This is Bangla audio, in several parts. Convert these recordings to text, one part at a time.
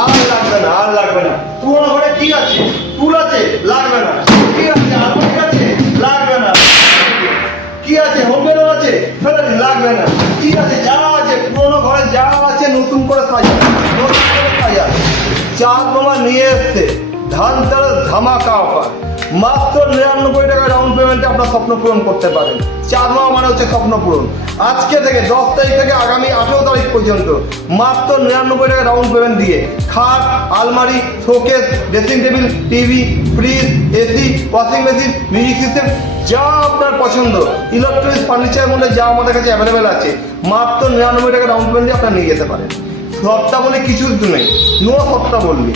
আর লাগবে না, আর লাগবে না। পুরোনো ঘরে কি আছে? টুল আছে, লাগবে না। কি আছে? আলমারি আছে, লাগবে না। কি আছে? হোম থিয়েটার আছে, ফেলে দিন, লাগবে না। কি আছে? যা আছে পুরোনো ঘরে যা আছে নতুন করে সাজা, নতুন করে সাজা। চাঁদ মামা নিয়ে এসছে ধানতেরাস ধামাকা অফার। মাত্র 99 টাকা ডাউন পেমেন্টে আপনার স্বপ্ন পূরণ করতে পারেন। চাঁদ মামা মানে হচ্ছে স্বপ্ন পূরণ। আজকে থেকে 10 তারিখ থেকে আগামী 18 তারিখ পর্যন্ত মাত্র 99 টাকা ডাউন পেমেন্ট দিয়ে খাট, আলমারি, showcase, dressing table, TV, fridge, AC, washing machine, music system, যা আপনার পছন্দ ইলেকট্রনিক্স ফার্নিচারের মধ্যে যা আমাদের কাছে অ্যাভেলেবেল আছে মাত্র 99 টাকা ডাউন পেমেন্ট দিয়ে আপনারা নিয়ে যেতে পারেন। সবটা বলে কিছু নেই, নো সবটা বললি।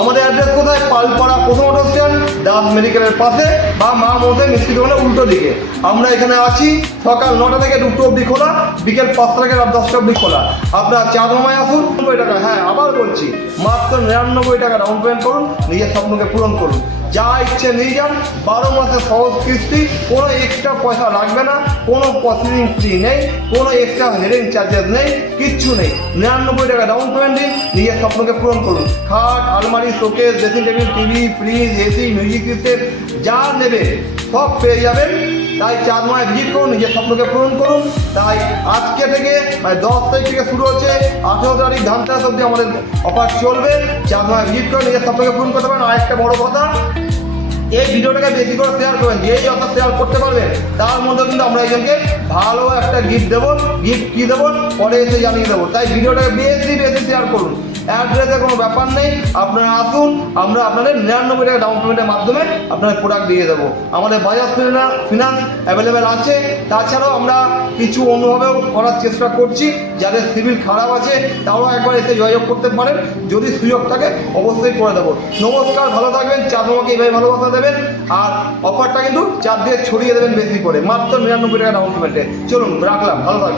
আমাদের অ্যাড্রেস কোথায়? পালপাড়া প্রথম অটো স্ট্যান্ড, দাস মেডিকেলের পাশে বা মা মহোদয় মিষ্টি দোকানের উল্টো দিকে। আমরা এখানে আছি সকাল 9টা থেকে 2টো অবধি খোলা, বিকেল 5টা থেকে রাত 10টা অবধি খোলা। আপনার চাঁদ মামায় আসুন। 99 টাকা, হ্যাঁ আবার বলছি, মাত্র 99 টাকা ডাউন পেমেন্ট করুন, নিজের স্বপ্নকে পূরণ করুন। যা ইচ্ছে নিয়ে যান, 12 মাসে সহজ কিস্তি, কোনো এক্সট্রা পয়সা লাগবে না, কোনো প্রসেসিং ফি নেই, কোনো এক্সট্রা হেডিং চার্জেস নেই, কিচ্ছু নেই। 99 টাকা ডাউন পেমেন্ট দিন, নিজের স্বপ্নকে পূরণ করুন। খাট, আলমারি, showcase, dressing table, TV, fridge, AC, music system যা নেবে সব পেয়ে যাবেন। তাই চাঁদ মামায় ভিজিট করুন, নিজের স্বপ্নকে পূরণ করুন। তাই আজকে থেকে 10 তারিখ থেকে শুরু হচ্ছে, 18 তারিখ ধানতেরাস অবধি আমাদের অফার চলবে। চাঁদ মামায় ভিজিট করে নিজের স্বপ্নকে পূরণ করতে পারেন। আরেকটা বড় কথা, এই ভিডিওটাকে বেশি করে শেয়ার করবেন। যেই যত শেয়ার করতে পারবেন তার মধ্যে কিন্তু আমরা একজনকে ভালো একটা গিফট দেবো। গিফট কী দেবো পরে এসে জানিয়ে দেবো। তাই ভিডিওটাকে বেশি বেশি শেয়ার করুন। অ্যাড্রেসে কোনো ব্যাপার নেই, আপনারা আসুন, আমরা আপনাদের 99 টাকা ডাউন পেমেন্টের মাধ্যমে আপনাদের প্রোডাক্ট দিয়ে দেবো। আমাদের বাজাজ ফিনান্স অ্যাভেলেবেল আছে। তাছাড়াও আমরা কিছু অন্যভাবেও করার চেষ্টা করছি। যাদের সিভিল খারাপ আছে তারাও একবার এসে যোগাযোগ করতে পারেন, যদি সুযোগ থাকে অবশ্যই করে দেবো। নমস্কার, ভালো থাকবেন। চাঁদ মামাকে এইভাবে ভালোবাসা দেবেন, আর অফারটা কিন্তু চার দিয়ে ছড়িয়ে দেবেন বেশি করে, মাত্র 99 টাকা ডাউন পেমেন্টে। চলুন রাখলাম, ভালো থাকবেন।